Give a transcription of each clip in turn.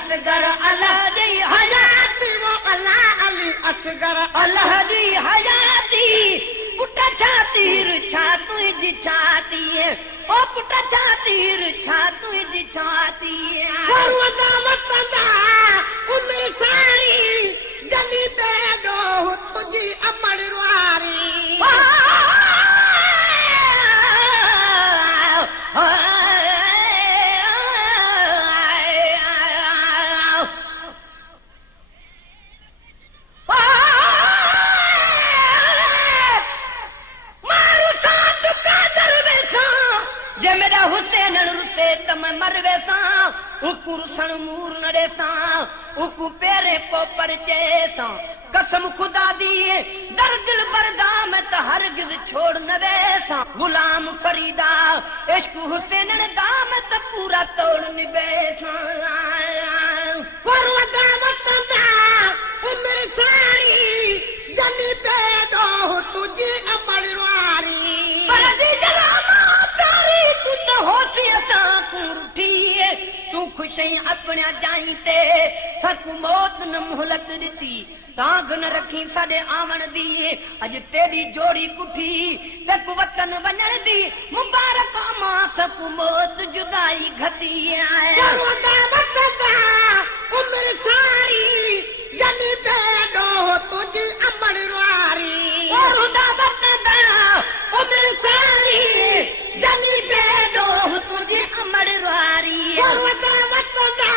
असगर अल्लाह दी हयाती वो अल्लाह अली असगर अल्लाह दी हयाती पुटा छातीर छा तुझी छाती ओ पुटा छातीर छा तुझी छाती परवदा वतदा उम्र सारी जनी बेडो तुझी अमर रुआरी हुसैन रुसे तम मरवे सा उकु रुसन मूर नडे सा उकु पेरे पोपर जैसा कसम खुदा दी दर दिल बरदा मैं तो हरगिज छोड़ न वैसा गुलाम फरीदा इश्क हुसैन ने दाम तो पूरा तोड़ न बैसा परवदा वतदा उम्र सारी जनी पैदा हो तुझे अमर रुआरी बरजी जलामा प्यारी तू तो होसी असा कुठी तू खुशई अपने जाई ते सकु मौत न मोहलत दिती तांग न रखी सदे आवन दी अज तेरी जोड़ी कुठी तक वतन वनण दी मुबारक मा सकु मौत जुदाई घती आया परवदा वतदा उम्र सारी जनी बेडो तुझी अमर रुआरी परवदा वतदा उम्र सारी जनी बेडो तुझी अमर रुआरी परवदा वतदा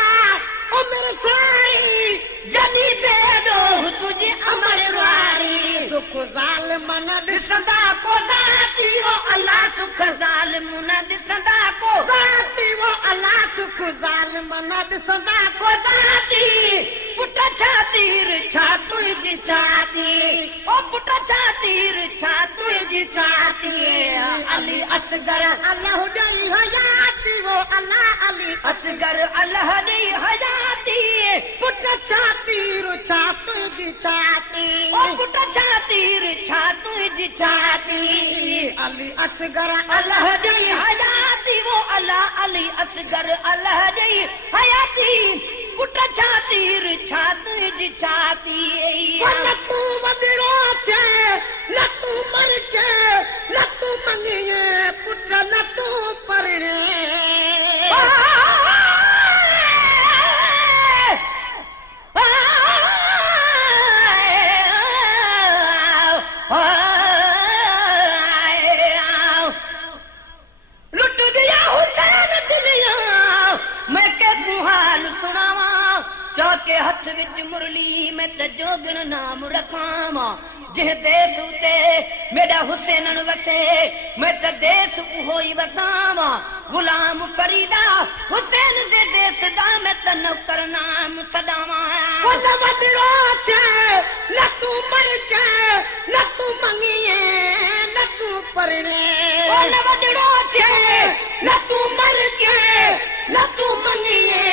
उम्र सारी जनी बेडो तुझी अमर रुआरी सुख ज़ालिम न ॾिसंदा को ज़ाती वो अल्लाह सुख ज़ालिम न ॾिसंदा को ज़ाती वो अल्लाह सुख ज़ालिम न ॾिसंदा को ज़ाती पुट छातीर छा तुझी छाती ओ पुट छातीर छा तुझी छाती अली असगर अल्लाह ॾई हयाती वो अल्लाह अली असगर अल्लाह ॾई हयाती पुट छातीर छा तुझी छाती ओ पुट छातीर छा तुझी छाती अली असगर अल्लाह ॾई हयाती वो अल्लाह अली असगर अल्लाह ॾई हयाती पुट छातीर छा तुझी छाती न तू वॾड़ो थे न तू मर के न तू मंगे पुट न तू परणे लुट दिया हुसैन दिलिया मैं के हाल सुनावा चौके हथ विच मुरली में त जोगण नाम रखावा जिह देस उते मेरा हुसैन वसे मैं त देस उहो ही वसावा गुलाम फरीदा हुसैन दे देस दा मैं त नौकर नाम सदावा ओ न वडरो थे न तू मर के न तू मंगिए न तू परणे ओ न वडरो थे न तू मर के न तू मंगिए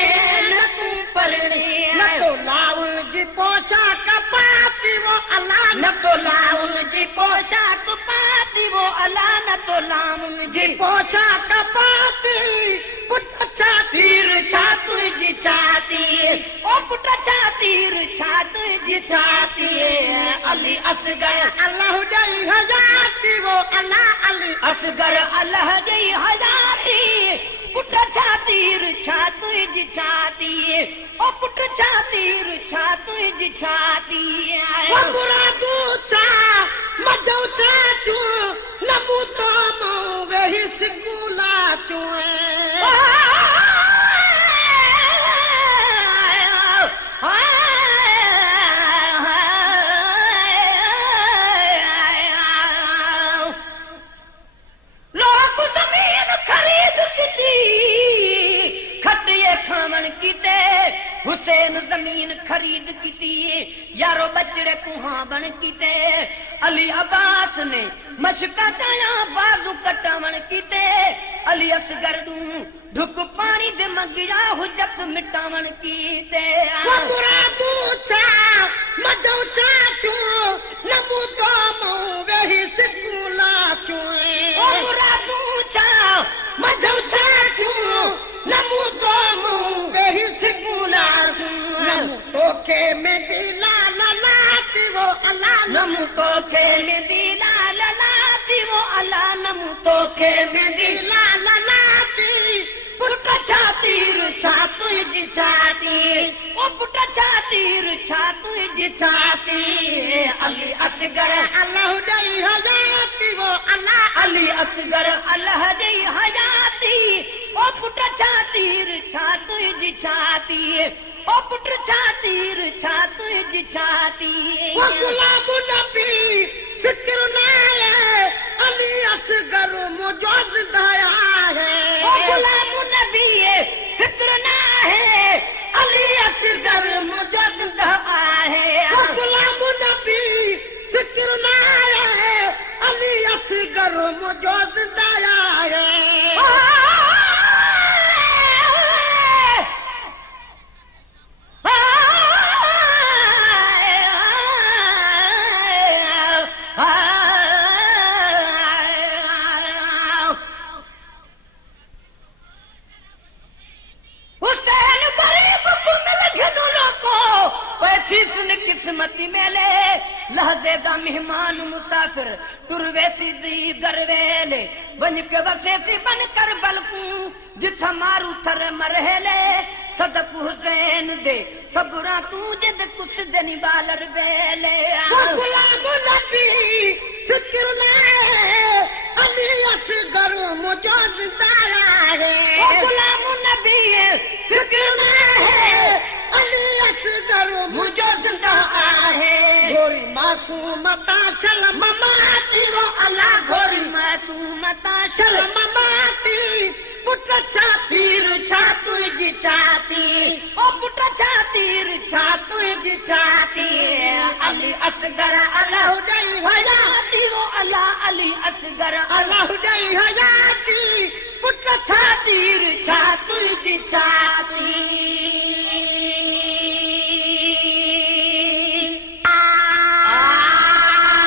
न तू परणे न तो लाउल जी पोशाक पाती वो अल्लाह न तो लाउल जी पोशाक पाती वो अल्लाह न तो लाउल जी पोशाक पाती पुट छातीर छा तुझी छाती ओ पुट छातीर छा तुझी छाती अली असगर अल्लाह ॾई हयाती वो अल्लाह अली असगर अल्लाह ॾई हयाती पुट छातीर छा तुझी छाती ओ पुट छातीर छा तुझी छाती ओ मुरादू छा मजो छा चू नमू तो मो वेही सिकुला चू लोग जमीन खरीद की खटिए खावन कीते हुसैन जमीन खरीद की यारो बचड़े कुहावन कीते अली अब्बास ने मशका ताया बाजू कटावन कीते अली असगर ढुक पानी दे मंगिया हुजत मिटावन कीते मुरादू छा मजो छा चू नमू तो मो वेही सिकुला चू ओ मुरादू छा मजो छा चू नमू तो मो वेही सिकुला तोखे में दिला लाती वो अल्लाह नमू तोखे में दिला लाती वो अल्लाह नमू तोखे में दिला लाती पुट छातीर छा तुझी छाती ओ पुट छातीर छा तुझी छाती अली असगर अल्लाह दई हयाती वो अल्लाह अली असगर अल्लाह दई हयाती ओ पुट छातीर छा तुझी छाती ओ पुट छातीर छा तुझी छाती ओ गुलाम नबी फिक्र ना है अली असगर मौजूद दया है ओ गुलाम नबी फिक्र ना है अली असगर मौजूद दया है ओ गुलाम नबी फिक्र ना है अली असगर मौजूद दया है किस्मती मेले लहजे दा मेहमान मुसाफिर तुरवे सीधी गरवेले बन के बसे सी बन कर बलकू जिथा मारू थर मरहेले सदक हुसैन दे सबरा तू जिद कुछ दिन बालर वेले गुलाम नबी फिक्र ना है अली असगर मौजूद दया है गुलाम नबी फिक्र ना है अली असगर मौजूद दया है गोरी मासूमता शलम माती वो अल्लाह गोरी मासूमता शलम माती पुट छातीर छा तुझी छाती ओ पुट छातीर छा तुझी छाती अली असगर अल्लाह दई हयाती वो अल्लाह अली असगर अल्लाह दई हयाती पुट छातीर छा तुझी छाती